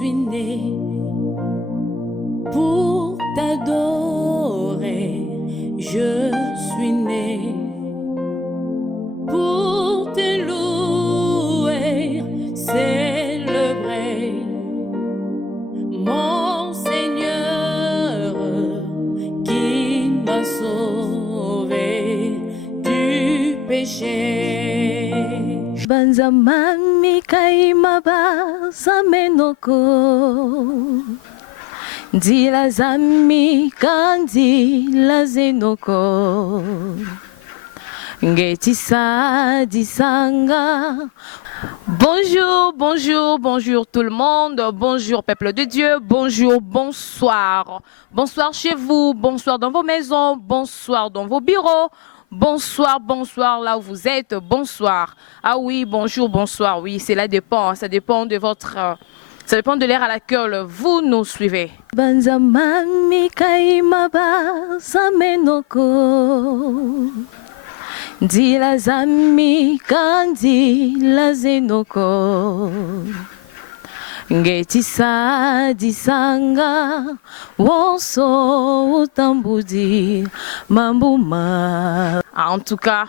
suis né pour t'adorer, je suis né pour te louer, célébrer mon Seigneur qui m'a sauvé du péché. Banzamami kaimaba zamenoko Dila zami kandi la zenoko Ngetisa disanga. Bonjour, bonjour, bonjour tout le monde, bonjour peuple de Dieu, bonjour, bonsoir. Bonsoir chez vous, bonsoir dans vos maisons, bonsoir dans vos bureaux. Bonsoir, bonsoir là où vous êtes, bonsoir. Ah oui, bonjour, bonsoir, oui, cela dépend, ça dépend de votre... ça dépend de l'ère à laquelle vous nous suivez. Banzamami kaimaba zamenoko Dila zami kandi la zenoko Ngetisa disanga wonso utambudi mambuma. En tout cas,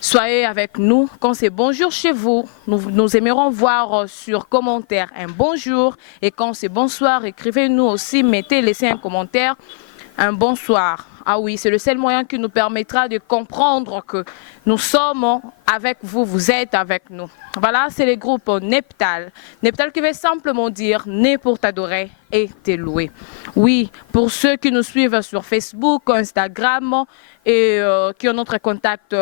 soyez avec nous quand c'est bonjour chez vous. Nous aimerons voir sur commentaire un bonjour. Et quand c'est bonsoir, écrivez-nous aussi, laissez un commentaire, un bonsoir. Ah oui, c'est le seul moyen qui nous permettra de comprendre que nous sommes avec vous, vous êtes avec nous. Voilà, c'est le groupe Neptal. Neptal qui veut simplement dire « né pour t'adorer et te louer ». Oui, pour ceux qui nous suivent sur Facebook, Instagram et qui ont notre contact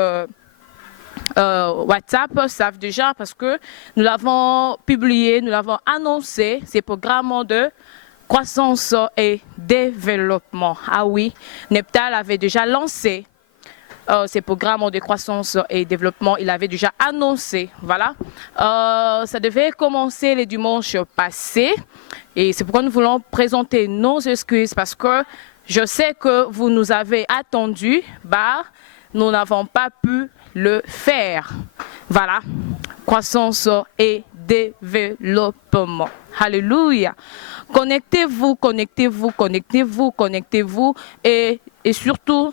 WhatsApp, savent déjà parce que nous l'avons publié, nous l'avons annoncé, ces programmes de croissance et développement. Ah oui, Neptal avait déjà lancé ces programmes de croissance et développement. Il avait déjà annoncé, voilà. Ça devait commencer les dimanches passés. Et c'est pourquoi nous voulons présenter nos excuses parce que je sais que vous nous avez attendus. Bah, nous n'avons pas pu le faire. Voilà, croissance et développement. Alléluia. Connectez-vous, connectez-vous, connectez-vous, connectez-vous et surtout,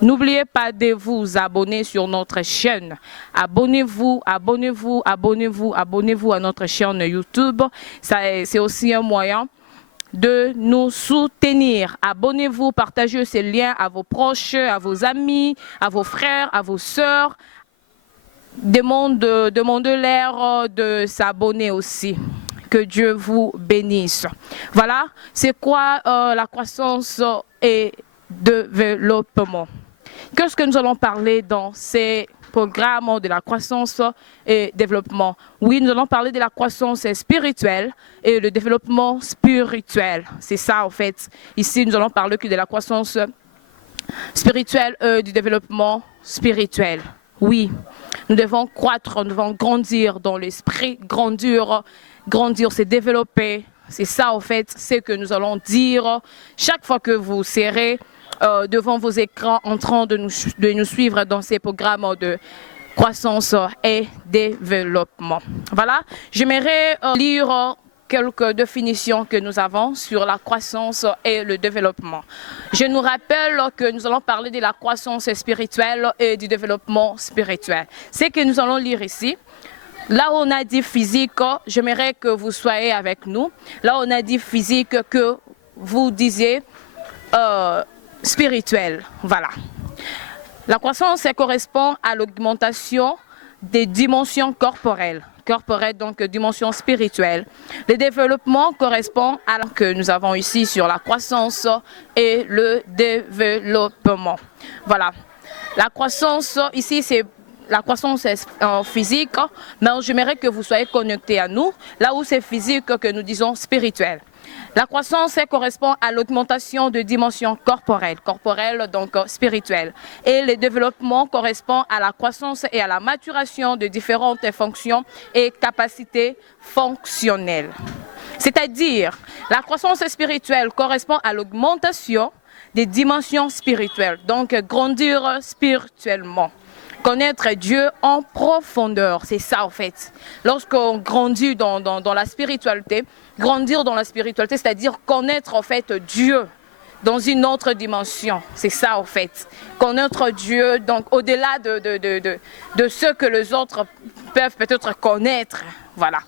n'oubliez pas de vous abonner sur notre chaîne. Abonnez-vous, abonnez-vous, abonnez-vous, abonnez-vous à notre chaîne YouTube. C'est aussi un moyen de nous soutenir. Abonnez-vous, partagez ces liens à vos proches, à vos amis, à vos frères, à vos sœurs. Demandez-leur de s'abonner aussi. Que Dieu vous bénisse. Voilà, c'est quoi la croissance et développement. Qu'est-ce que nous allons parler dans ces programmes de la croissance et développement? Oui, nous allons parler de la croissance spirituelle et le développement spirituel. C'est ça en fait. Ici, nous allons parler que de la croissance spirituelle et du développement spirituel. Oui, nous devons croître, nous devons grandir dans l'esprit, grandir, c'est développer. C'est ça en fait, c'est que nous allons dire chaque fois que vous serez devant vos écrans en train de nous suivre dans ces programmes de croissance et développement. Voilà, j'aimerais lire quelques définitions que nous avons sur la croissance et le développement. Je nous rappelle que nous allons parler de la croissance spirituelle et du développement spirituel. C'est que nous allons lire ici. Là où on a dit physique, j'aimerais que vous soyez avec nous. Là où on a dit physique, que vous disiez spirituel. Voilà. La croissance correspond à l'augmentation des dimensions corporelles. Corporelle, donc dimension spirituelle. Le développement correspond à ce que nous avons ici sur la croissance et le développement. Voilà. La croissance, ici, c'est la croissance est physique, mais j'aimerais que vous soyez connectés à nous, là où c'est physique que nous disons spirituel. La croissance correspond à l'augmentation de dimensions corporelles, donc spirituelles. Et le développement correspond à la croissance et à la maturation de différentes fonctions et capacités fonctionnelles. C'est-à-dire, la croissance spirituelle correspond à l'augmentation des dimensions spirituelles, donc grandir spirituellement. Connaître Dieu en profondeur, c'est ça en fait. Lorsqu'on grandit dans la spiritualité, grandir dans la spiritualité, c'est-à-dire connaître en fait Dieu dans une autre dimension. C'est ça en fait. Connaître Dieu, donc au-delà de ce que les autres peuvent peut-être connaître. Voilà.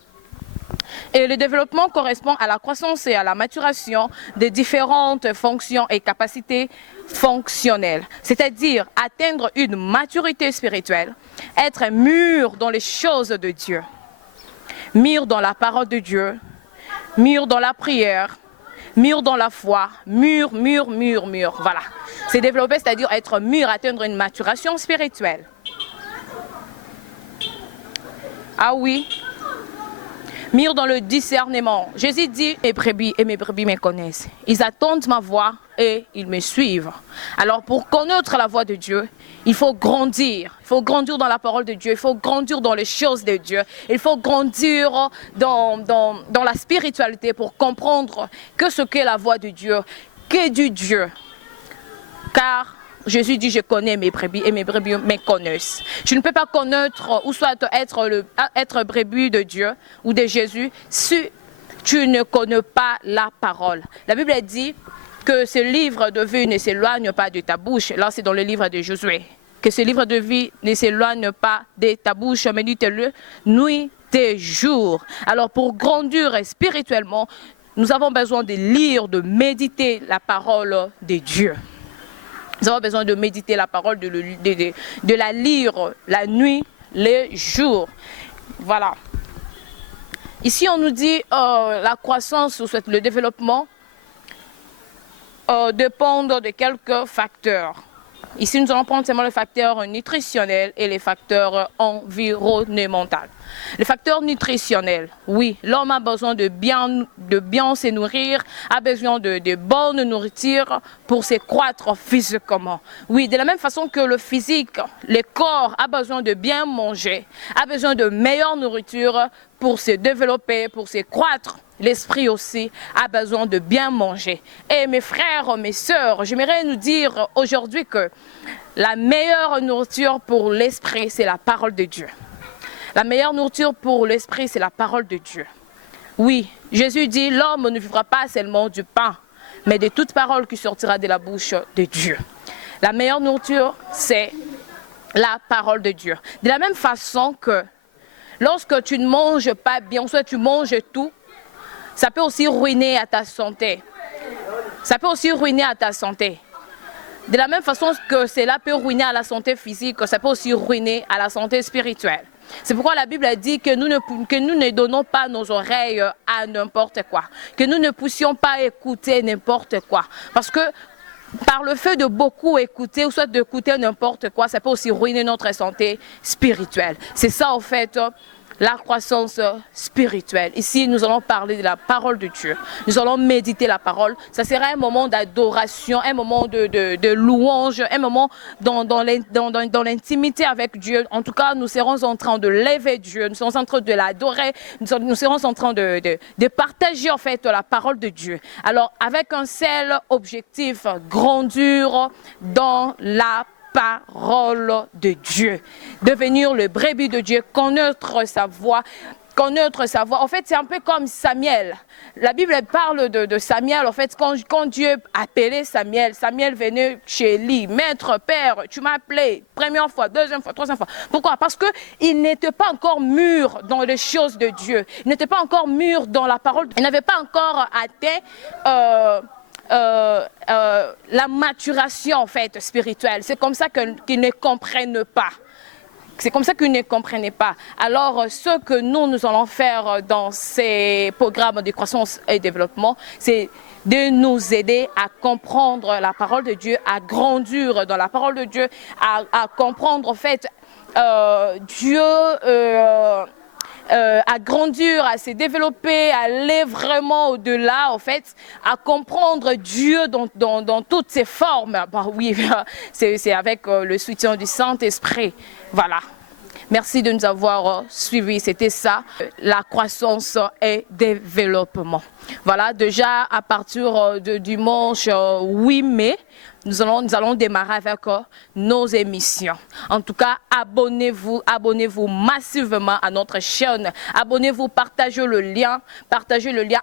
Et le développement correspond à la croissance et à la maturation des différentes fonctions et capacités fonctionnelles. C'est-à-dire atteindre une maturité spirituelle, être mûr dans les choses de Dieu, mûr dans la parole de Dieu, mûr dans la prière, mûr dans la foi, mûr. Voilà. C'est développer, c'est-à-dire être mûr, atteindre une maturation spirituelle. Ah oui. Mûr dans le discernement. Jésus dit, mes brebis me connaissent. Ils attendent ma voix et ils me suivent. Alors pour connaître la voix de Dieu, il faut grandir. Il faut grandir dans la parole de Dieu. Il faut grandir dans les choses de Dieu. Il faut grandir dans la spiritualité pour comprendre que ce qu'est la voix de Dieu, qu'est du Dieu. Car Jésus dit, je connais mes brebis et mes brebis me connaissent. Je ne peux pas connaître ou soit être brebis de Dieu ou de Jésus si tu ne connais pas la parole. La Bible dit que ce livre de vie ne s'éloigne pas de ta bouche. Là, c'est dans le livre de Josué. Que ce livre de vie ne s'éloigne pas de ta bouche, médite-le nuit et jour. Alors, pour grandir spirituellement, nous avons besoin de lire, de méditer la parole de Dieu. Nous avons besoin de méditer la parole, de la lire la nuit, les jours. Voilà. Ici, on nous dit la croissance ou le développement dépendent de quelques facteurs. Ici, nous allons prendre seulement les facteurs nutritionnels et les facteurs environnementaux. Les facteurs nutritionnels, oui, l'homme a besoin de bien se nourrir, a besoin de bonne nourriture pour se croître physiquement. Oui, de la même façon que le physique, le corps a besoin de bien manger, a besoin de meilleure nourriture pour se développer, pour se croître. L'esprit aussi a besoin de bien manger. Et mes frères, mes sœurs, j'aimerais nous dire aujourd'hui que la meilleure nourriture pour l'esprit, c'est la parole de Dieu. La meilleure nourriture pour l'esprit, c'est la parole de Dieu. Oui, Jésus dit, l'homme ne vivra pas seulement du pain, mais de toute parole qui sortira de la bouche de Dieu. La meilleure nourriture, c'est la parole de Dieu. De la même façon que lorsque tu ne manges pas bien, soit tu manges tout, ça peut aussi ruiner à ta santé. Ça peut aussi ruiner à ta santé. De la même façon que cela peut ruiner à la santé physique, ça peut aussi ruiner à la santé spirituelle. C'est pourquoi la Bible dit que nous ne donnons pas nos oreilles à n'importe quoi. Que nous ne puissions pas écouter n'importe quoi. Parce que par le fait de beaucoup écouter, ou soit d'écouter n'importe quoi, ça peut aussi ruiner notre santé spirituelle. C'est ça en fait la croissance spirituelle. Ici, nous allons parler de la parole de Dieu. Nous allons méditer la parole. Ça sera un moment d'adoration, un moment de louange, un moment dans l'intimité avec Dieu. En tout cas, nous serons en train de lever Dieu, nous serons en train de l'adorer, nous serons en train de partager en fait la parole de Dieu. Alors, avec un seul objectif, grandir dans la parole de Dieu, devenir le brebis de Dieu, connaître sa voix. En fait, c'est un peu comme Samuel. La Bible parle de Samuel. En fait, quand Dieu appelait Samuel, Samuel venait chez lui. Maître, père, tu m'as appelé. Première fois, deuxième fois, troisième fois. Pourquoi? Parce qu'il n'était pas encore mûr dans les choses de Dieu. Il n'était pas encore mûr dans la parole. Il n'avait pas encore atteint la maturation en fait spirituelle. C'est comme ça qu'ils ne comprennent pas. C'est comme ça qu'ils ne comprenaient pas. Alors, ce que nous allons faire dans ces programmes de croissance et développement, c'est de nous aider à comprendre la parole de Dieu, à grandir dans la parole de Dieu, à comprendre en fait Dieu. À grandir, à se développer, à aller vraiment au-delà, en fait, à comprendre Dieu dans toutes ses formes. Bah oui, c'est avec le soutien du Saint-Esprit. Voilà. Merci de nous avoir suivis. C'était ça, la croissance et développement. Voilà, déjà à partir de dimanche 8 mai, nous allons démarrer avec nos émissions. En tout cas, abonnez-vous massivement à notre chaîne. Abonnez-vous, partagez le lien,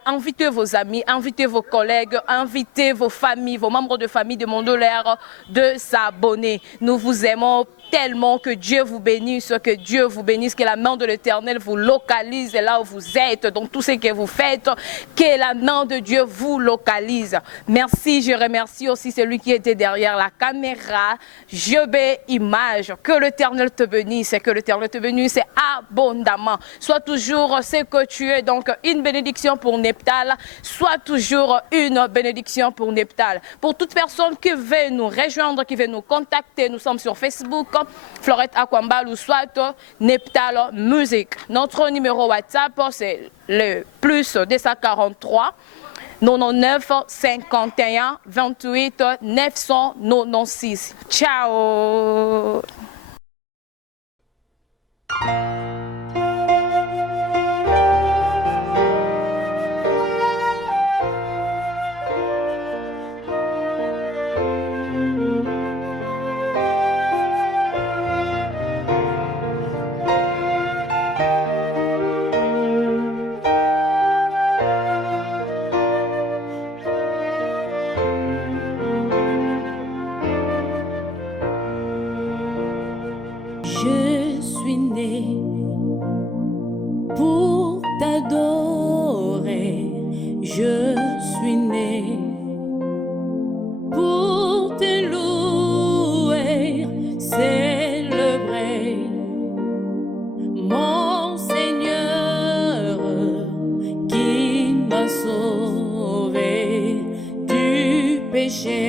invitez vos amis, invitez vos collègues, invitez vos familles, vos membres de famille, demandez leur de s'abonner. Nous vous aimons tellement, que Dieu vous bénisse, que la main de l'Éternel vous localise là où vous êtes, donc tout ce que vous faites, que la main de Dieu vous localise. Merci, je remercie aussi celui qui était derrière la caméra, Jobé Image. Que l'Éternel te bénisse, abondamment. Sois toujours ce que tu es, donc une bénédiction pour Neptal, sois toujours une bénédiction pour Neptal. Pour toute personne qui veut nous rejoindre, qui veut nous contacter, nous sommes sur Facebook, Florette Akwambal ou soit Neptal Music. Notre numéro WhatsApp, c'est le plus 243 99 51 28 996. Ciao! Je suis né pour t'adorer, je suis né pour te louer, célébrer mon Seigneur qui m'a sauvé du péché.